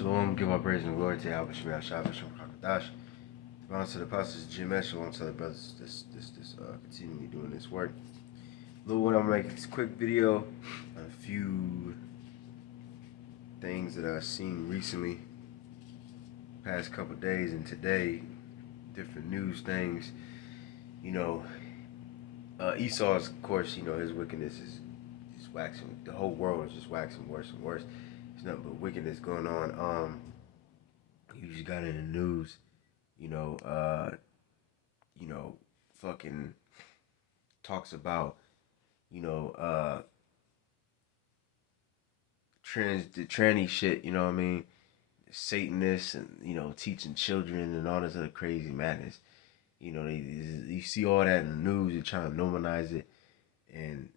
Shalom, give our praise and glory to Yahweh Shemel Shabbat Shem Kakadash. On to the apostles Jim Shalom to the brothers continually doing this work. Lord, I'm gonna make this quick video on a few things that I've seen recently, past couple days and today, different news things. Esau's, of course, his wickedness is just waxing. The whole world is just waxing worse and worse. There's nothing but wickedness going on. You just got in the news, fucking talks about, the tranny shit, you know what I mean? Satanists and, teaching children and all this other crazy madness. You see all that in the news, they're trying to normalize it, and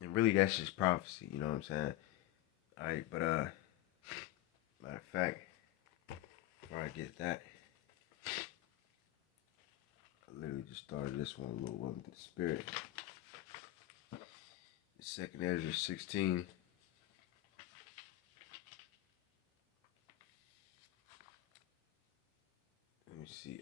and really that's just prophecy, you know what I'm saying? Alright, but matter of fact, before I get that, I literally just started this one, a little one with the spirit. Second Ezra 16. Let me see,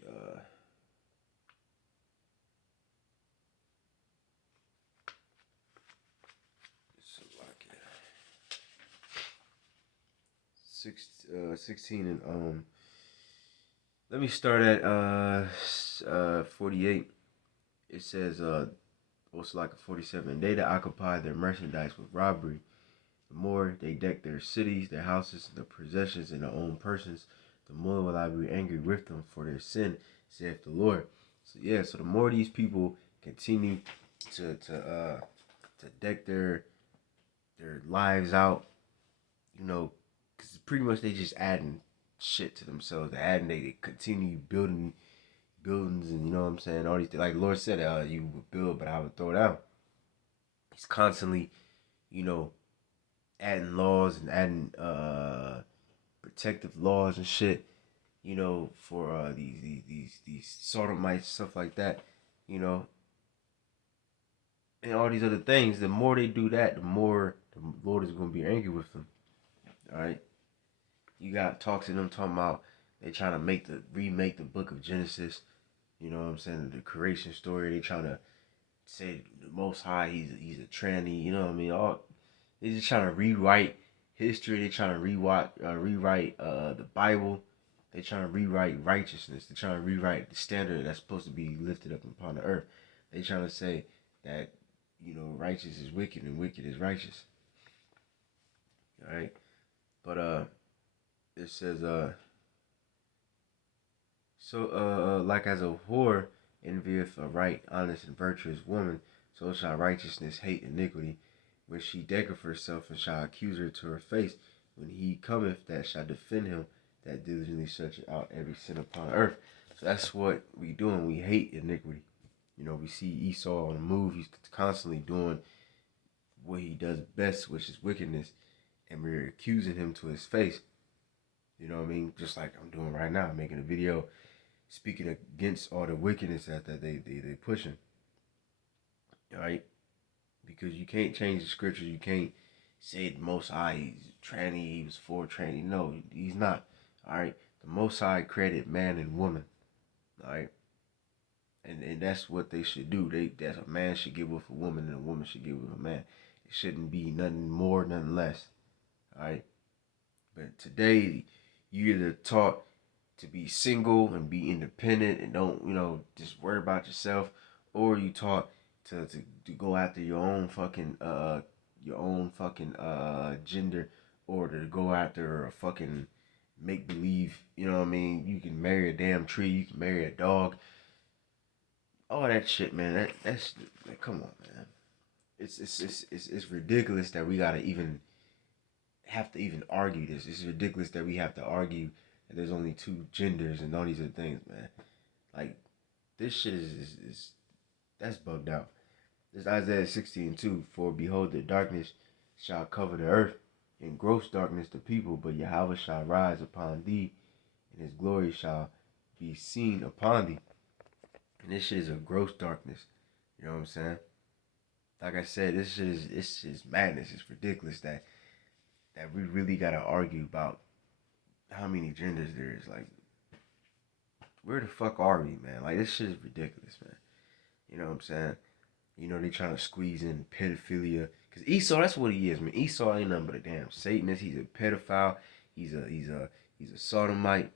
Six, 16 and let me start at 48. It says also like a 47. And they that occupy their merchandise with robbery, the more they deck their cities, their houses, and their possessions in their own persons, the more will I be angry with them for their sin, saith the Lord. So the more these people continue to deck their lives out, because pretty much they just adding shit to themselves. They continue building buildings, and you know what I'm saying, all these things. Like the Lord said, you would build, but I would throw it out. He's constantly, adding laws and adding protective laws and shit, for these sodomites, stuff like that, and all these other things. The more they do that, the more the Lord is gonna be angry with them. All right. You got talks in them talking about they trying to remake the book of Genesis. You know what I'm saying? The creation story. They trying to say the Most High, he's a tranny. You know what I mean? They just trying to rewrite history. They trying to rewrite the Bible. They trying to rewrite righteousness. They trying to rewrite the standard that's supposed to be lifted up upon the earth. They trying to say that righteous is wicked and wicked is righteous. All right, but it says like as a whore envieth a right, honest, and virtuous woman, so shall righteousness hate iniquity, when she decketh herself, and shall accuse her to her face, when he cometh that shall defend him that diligently searcheth out every sin upon earth. So that's what we doing. We hate iniquity. We see Esau on the move. He's constantly doing what he does best, which is wickedness, and we're accusing him to his face. You know what I mean? Just like I'm doing right now, making a video speaking against all the wickedness that they pushing. All right? Because you can't change the scriptures. You can't say the Most High, he's tranny, he was for tranny. No, he's not. All right? The Most High created man and woman. All right? And that's what they should do. That a man should give with a woman and a woman should give with a man. It shouldn't be nothing more, nothing less. All right? But today, you either taught to be single and be independent and don't, just worry about yourself, or you taught to go after your own fucking gender, or to go after a fucking make believe, you know what I mean? You can marry a damn tree, you can marry a dog. All that shit, man. That's like, come on, man. It's ridiculous that we gotta even have to even argue this. It's ridiculous that we have to argue that there's only two genders and all these other things, man. Like, this shit is that's bugged out. This Isaiah 16:2. For behold, the darkness shall cover the earth, and gross darkness the people, but Yahweh shall rise upon thee, and his glory shall be seen upon thee. And this shit is a gross darkness. You know what I'm saying? Like I said, this is madness. It's ridiculous that that we really gotta argue about how many genders there is. Like, where the fuck are we, man? Like, this shit is ridiculous, man. You know what I'm saying? You know, they trying to squeeze in pedophilia. Cause Esau, that's what he is, man. Esau ain't nothing but a damn Satanist. He's a pedophile. He's a sodomite.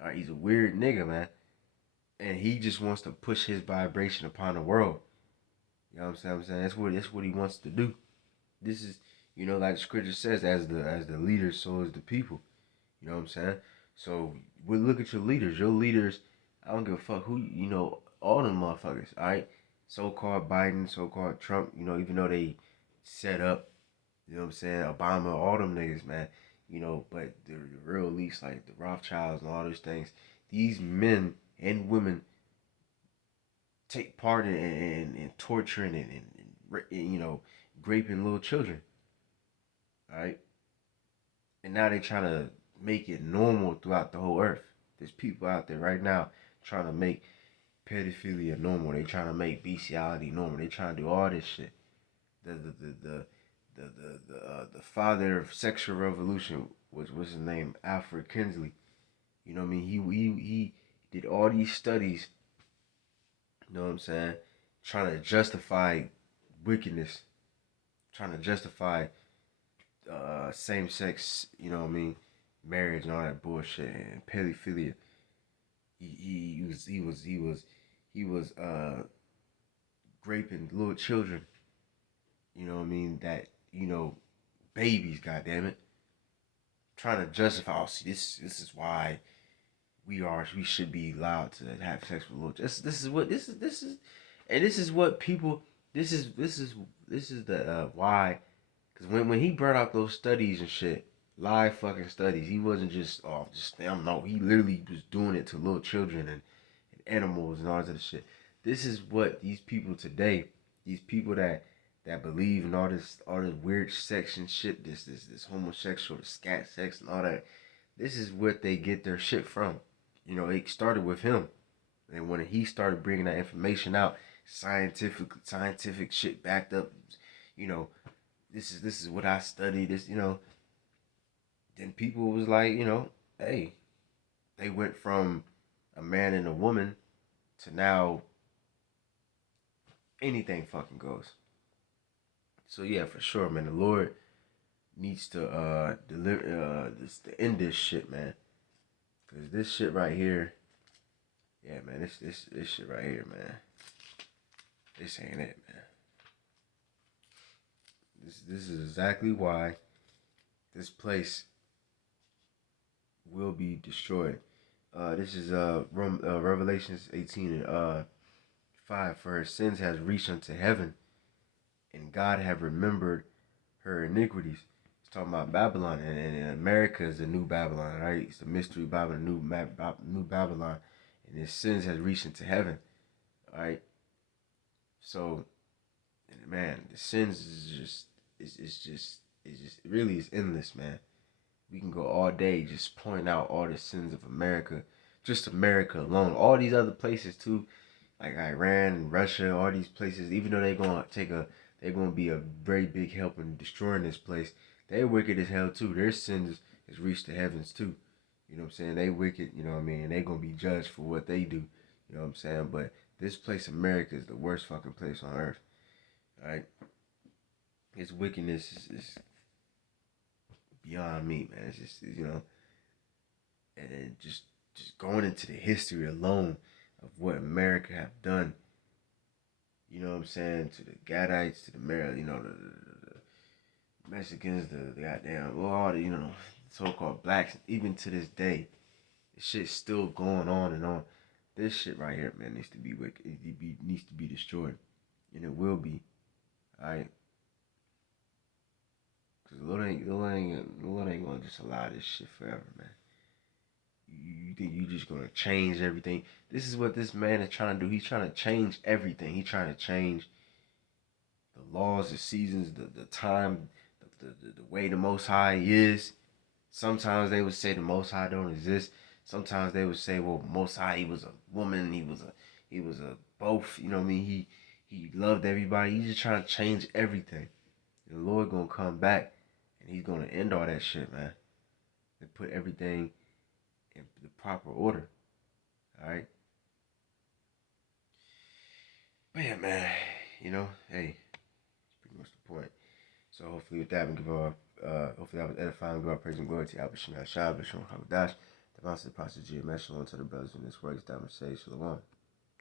All right, he's a weird nigga, man. And he just wants to push his vibration upon the world. You know what I'm saying? That's what he wants to do. This is, like the scripture says, as the leader, so is the people. You know what I'm saying? So we look at your leaders. Your leaders, I don't give a fuck who, all them motherfuckers, all right? So-called Biden, so-called Trump, even though they set up, you know what I'm saying, Obama, all them niggas, man, but the real elites, like the Rothschilds and all those things, these men and women take part in torturing and raping little children, all right? And now they trying to make it normal throughout the whole earth. There's people out there right now trying to make pedophilia normal. They trying to make bestiality normal. They trying to do all this shit. The father of sexual revolution was what's his name, Alfred Kinsley. You know what I mean? He did all these studies. You know what I'm saying? Trying to justify wickedness, trying to justify same sex. You know what I mean? Marriage and all that bullshit and pedophilia. He was raping little children. You know what I mean? That babies. Goddamn it, trying to justify. Oh, see, this is why we should be allowed to have sex with little. This is, and this is what people. This is the why. Because when he brought out those studies and shit, live fucking studies, he wasn't just no. He literally was doing it to little children and animals and all that other shit. This is what these people today, these people that believe in all this weird sex and shit, this homosexual, scat sex and all that. This is what they get their shit from. It started with him, and when he started bringing that information out, scientific shit backed up. You know, this is what I studied. Then people was like, hey, they went from a man and a woman to now anything fucking goes. So yeah, for sure, man. The Lord needs to deliver to end this shit, man. Cause this shit right here, yeah, man. This shit right here, man. This ain't it, man. This is exactly why this place will be destroyed. This is Revelations 18 and 5. For her sins has reached unto heaven, and God have remembered her iniquities. It's talking about Babylon, and America is the new Babylon, right? It's the mystery Babylon, new Babylon, and his sins has reached into heaven, right? So, man, the sins is just it really is endless, man. We can go all day just pointing out all the sins of America, just America alone. All these other places too, like Iran and Russia, all these places, even though they're gonna be a very big help in destroying this place. They're wicked as hell too. Their sins has reached the heavens too. You know what I'm saying? They wicked, you know what I mean? And they gonna be judged for what they do. You know what I'm saying? But this place, America, is the worst fucking place on earth. Right? Its wickedness is beyond me, man. It's just and just going into the history alone of what America have done. You know what I'm saying? To the Gadites, to the the Mexicans, the goddamn all the so-called blacks, even to this day, this shit's still going on and on. This shit right here, man, needs to be wicked. Needs to be destroyed, and it will be. All right. Cause the Lord ain't gonna just allow this shit forever, man. You think you just gonna change everything? This is what this man is trying to do. He's trying to change everything. He's trying to change the laws, the seasons, the time, the way the Most High is. Sometimes they would say the Most High don't exist. Sometimes they would say, well, Most High, he was a woman. He was a both. You know what I mean? He loved everybody. He's just trying to change everything. The Lord gonna come back And he's going to end all that shit, man. And put everything in the proper order. All right? But yeah, man, hey, that's pretty much the point. So hopefully with that, we give our, hopefully that was edifying. Give our praise and glory to Abba Shemel Shah, Bishon Hamadash, the Master Pastor G. Meshalon to the brothers in this works, Diamond Say, Shalom.